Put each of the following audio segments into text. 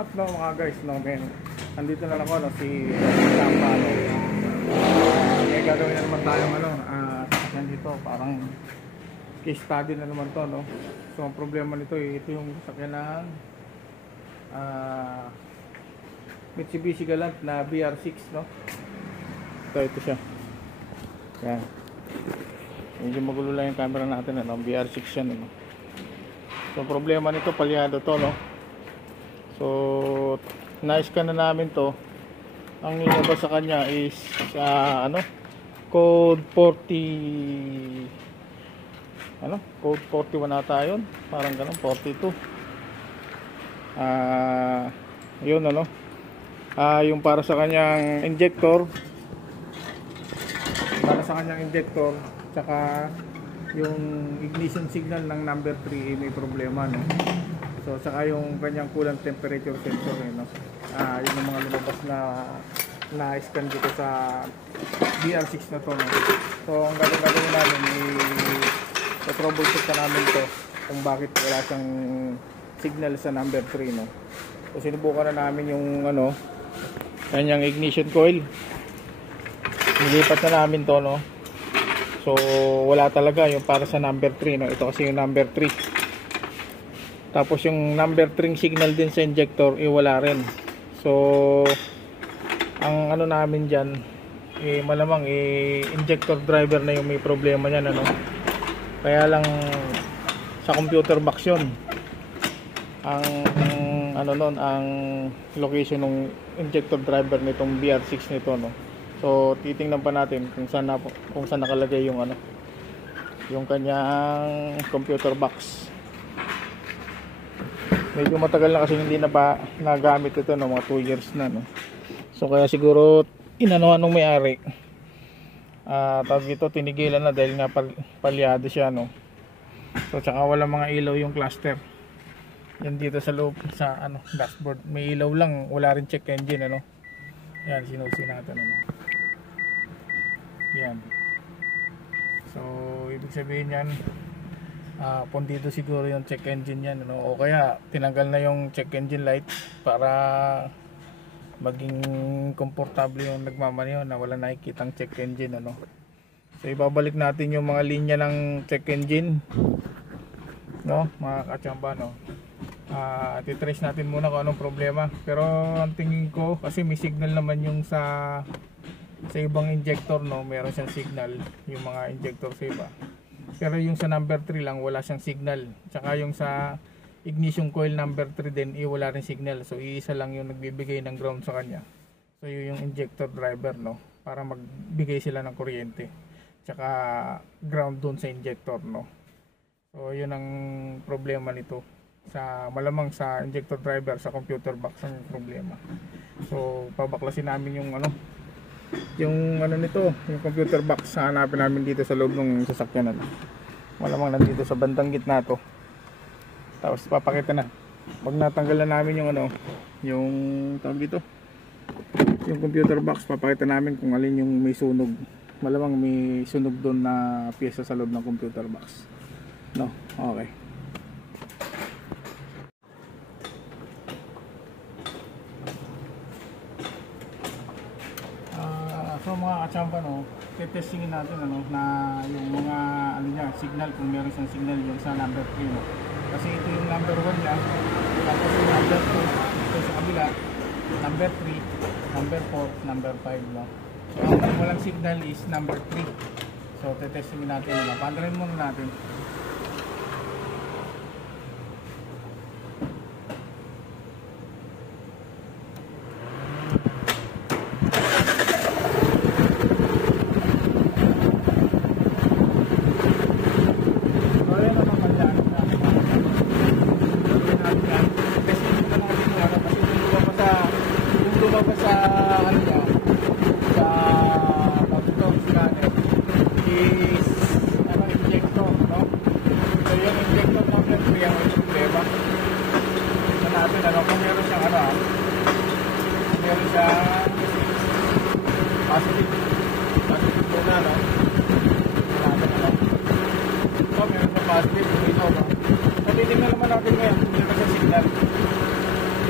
up no mga guys no, men. Andito na lang ako no, si Tampa no. May gagawin na naman tayong ano, nandito parang case study na naman to no. So ang problema nito ito yung sasakyan ng Mitsubishi Galant na BR6 no. Ito siya. Yan. Medyo magulo lang yung camera natin ano, BR6 yan no. So problema nito palyado to no. So na-scan na namin to. Ang nilabas sa kanya is code 40 code 41 ata yun, parang ganun, 42. Yun ano. Yung para sa kanyang injector, tsaka yung ignition signal ng number 3 may problema no. So saka yung kanyang coolant temperature sensor no. Yun yung mga lumabas na scan dito sa BR6 na to no. So ang gagawin namin i-troubleshoot na namin to kung bakit wala siyang signal sa number 3 no. So sinubukan na namin yung kanyang ignition coil. Nilipat na namin to no. So wala talaga yung para sa number 3 no. Ito kasi yung number 3. Tapos yung number 3 signal din sa injector wala rin. So ang namin diyan malamang injector driver na yung may problema niyan ano. Kaya lang sa computer box yun. Ang ang location ng injector driver nitong BR6 nito no. So titingnan pa natin kung saan nakalagay yung yung kanyang computer box. Medyo matagal na kasi hindi na ba nagamit ito no, mga 2 years na no. So kaya siguro inanuhan ng may-ari. Tawag ito tinigilan na dahil nga palyado siya no. So tsaka wala mga ilaw yung cluster. Yan dito sa loob sa dashboard. May ilaw lang, wala rin check engine ano. Yan sinusi natin ano. Yan. So ibig sabihin yan pundido siguro yung check engine yan ano? O kaya tinanggal na yung check engine light para maging komportable yung nagmamaneho na wala nakikitang check engine ano. So ibabalik natin yung mga linya ng check engine no mga kachamba no. Titrace natin muna kung anong problema, pero ang tingin ko kasi may signal naman yung sa ibang injector no, meron siyang signal yung mga injector sa iba. Pero yung sa number 3 lang wala siyang signal. Tsaka yung sa ignition coil number 3 din wala rin signal. So iisa lang yung nagbibigay ng ground sa kanya. So yun yung injector driver no, para magbigay sila ng kuryente. Tsaka ground dun sa injector no. So yun ang problema nito. Malamang sa injector driver, sa computer box ang problema. So pabaklasin namin yung nito, yung computer box. Hanapin namin dito sa loob ng sasakyan malamang nandito sa bandang gitna to. Tapos papakita na pag natanggal na namin yung tawag dito, yung computer box, papakita namin kung alin yung may sunog. Malamang may sunog doon na pyesa sa loob ng computer box no. Okay. So mga kachamba no, testingin natin na yung mga signal, kung meron siyang signal yung sa number 3 no. Kasi ito yung number 1 niya, tapos yung number 2 ito sa kabila, number 3, number 4, number 5 no. So ang walang signal is number 3. So testingin natin paandarin muna natin.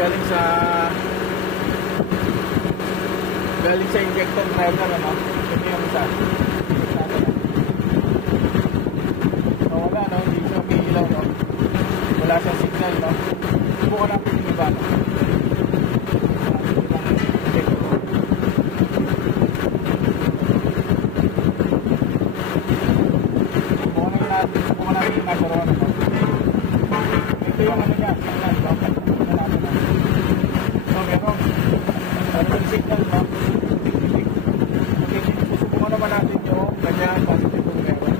galing sa injector driver, ano? Ito yung isa. So, wala, no? Hindi siya umiilaw, no? Wala siyang signal, no? Subukan natin yung iba, no? Subukan natin yung nasa roon, no? Ito yung ano niya, signal, no? So, meron signal, no? Susubukan naman natin yung ganyan, positive kung meron.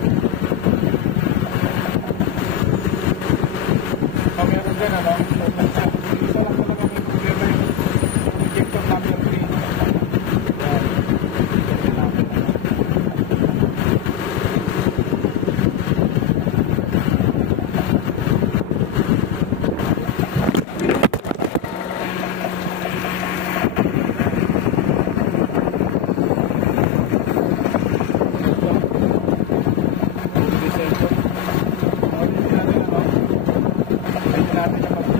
So, meron din, ano? So, isa lang talaga may problema yung injector number 3. Yan. Injector natin, ano?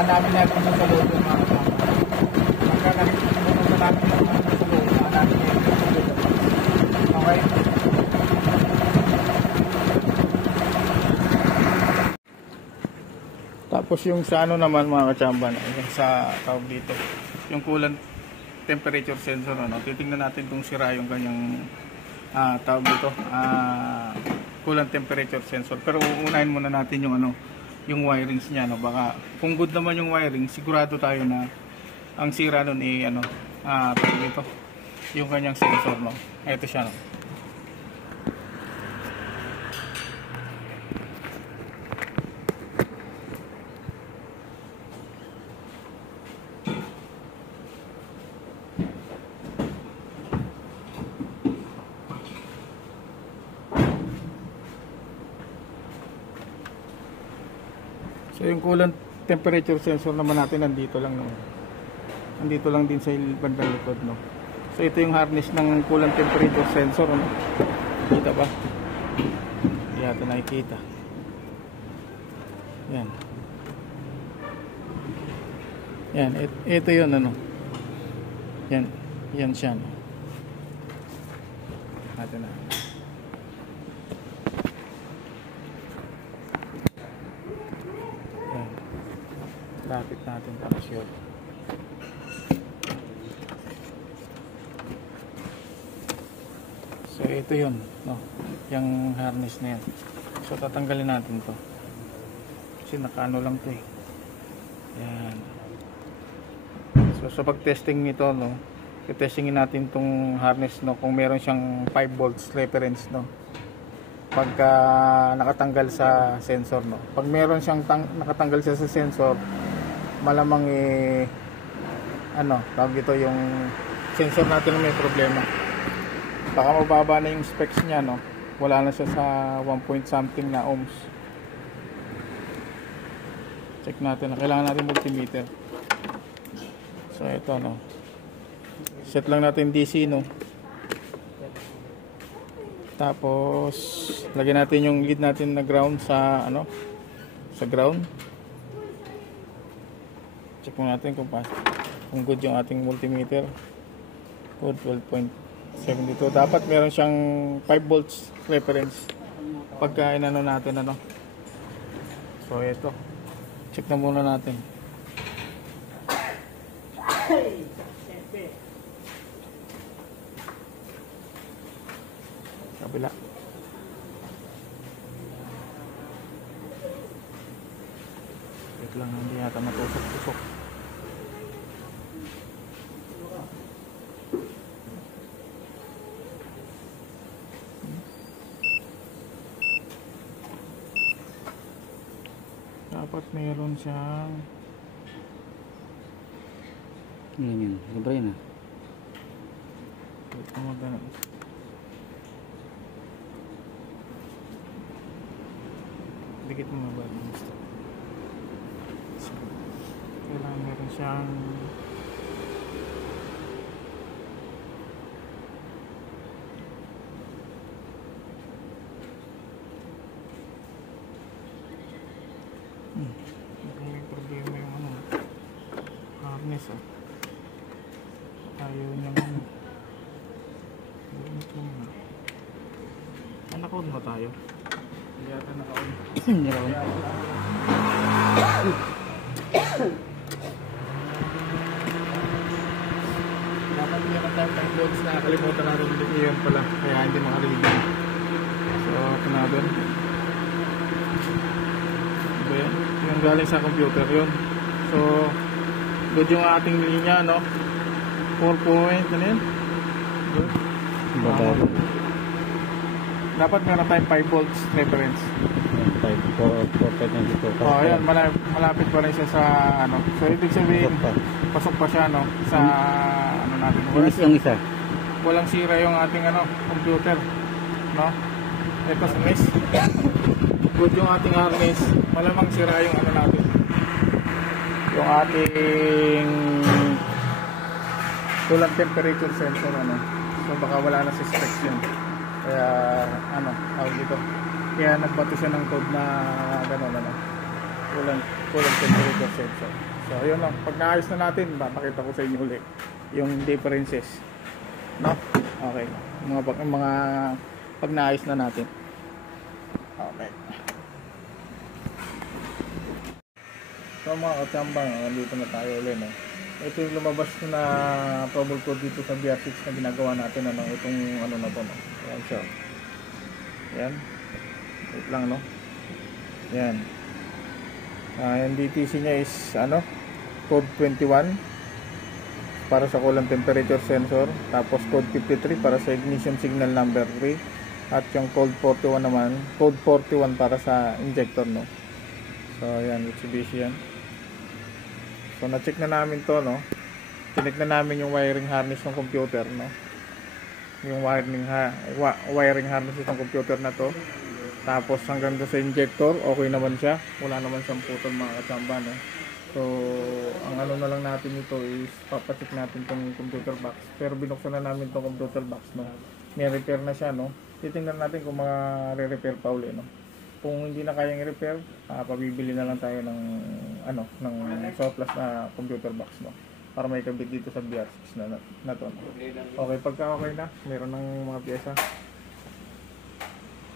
Hanapin natin sa loob yung mga kasama. Pagka nakikita natin yung mga sa loob, hanapin natin yung sa loob. Okay? Tapos yung sa ano naman mga kachamba, yung sa tawag dito, yung coolant temperature sensor, ano, titingnan natin kung sira yung kanyang tawag dito, coolant temperature sensor. Pero uunahin muna natin yung ano, yung wirings niya, no. Baka kung good naman yung wiring, sigurado tayo na ang sira nun ano, tawag dito, yung kanyang sensor, no. Ito siya, no. So yung coolant temperature sensor naman natin nandito lang, no. Nandito lang din sa bandang likod, no. So ito yung harness ng coolant temperature sensor, no. Kita ba? Hindi natin nakikita. Yan. Yan, ito yun, ano. Yan, yan siya, no. Natin na. Lapit natin tapos yun. So ito yun, no, yung harness na yan. So tatanggalin natin to kasi nakaano lang to eh, Yan. So sa pag-testing nito, no, i-testingin natin tong harness, no, kung meron siyang 5 volts reference, no. Pagka nakatanggal sa sensor, no. Pag meron siyang nakatanggal siya sa sensor, malamang tawag ito yung sensor natin na may problema. Baka mababa na yung specs niya, no. Wala na siya sa 1 point something na ohms. Check natin. Kailangan natin multimeter. So ito, no. Set lang natin DC, no. Tapos lagyan natin yung lead natin na ground sa sa ground. Check mo natin kung good yung ating multimeter. Good, 12.72. Dapat meron siyang 5 volts reference pagka inano natin, ano. So ito, check na muna natin. Kabila. Wait lang, hindi yata matusok-tusok. Dapat mayroon siyang Yan. Libre na. wait mo ganun. Dikit mo ba gusto? Kailangan meron siyang may problema yung harness, ayaw niyang naka-on ba tayo? Hindi yata naka-on. Hindi raw. Dapat hindi naman tayo time loads, nakakalimutan natin yun pala, kaya hindi makalimutan. So, ito na doon. Ito yan, yung galing sa computer yun. So, good yung ating linya, no? 4 point, ano yun? Good. Dapat meron tayong 5 volts reference. 4.92. Oh, ayan, malapit pa rin siya sa So, ibig sabihin, pasok pa siya, no? Sa natin. Yung isa. Walang sira yung ating computer, no? Ito sa miss. Good yung ating harness. Malamang sira yung natin. Yung ating coolant temperature sensor, So baka wala na si specs yun. Kaya tawag dito. Kaya nagbato siya ng code na gano'n, coolant temperature sensor. So ayun lang, pag naayos na natin, papakita ko sa inyo ulit yung differences, no? Okay, mga pag naayos na natin. Okay. So mga katsambang, nandito na tayo ulit, no? Ito yung lumabas na trouble code dito sa VR6 na ginagawa natin, itong na to, no? Ayan siya. Ayan. Wait lang, no? Ayan. Yung DTC niya is code 21 para sa coolant temperature sensor, tapos code 53 para sa ignition signal number 3, at yung code 41 naman, code 41 para sa injector, no? So ayan, Mitsubishi yan. So na-check na namin to, no? Check na namin yung wiring harness ng computer, no? Yung wiring harness ng computer na to. Tapos hanggang doon sa injector, okay naman siya. Wala naman siyang putol, mga katsamba, no? So ang na lang natin ito is papacheck natin tong computer box. Pero binuksan na namin tong computer box, no? May repair na siya, no? Titingnan natin kung re-repair pa uli, no? Kung hindi na kayang i-repair, pabibili na lang tayo ng ng surplus na computer box, no? Para may kabit dito sa VR6 na to. Okay, pagka okay na, meron ng mga pyesa.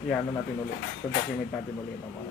Iyan natin ulit. So document natin ulit ng mga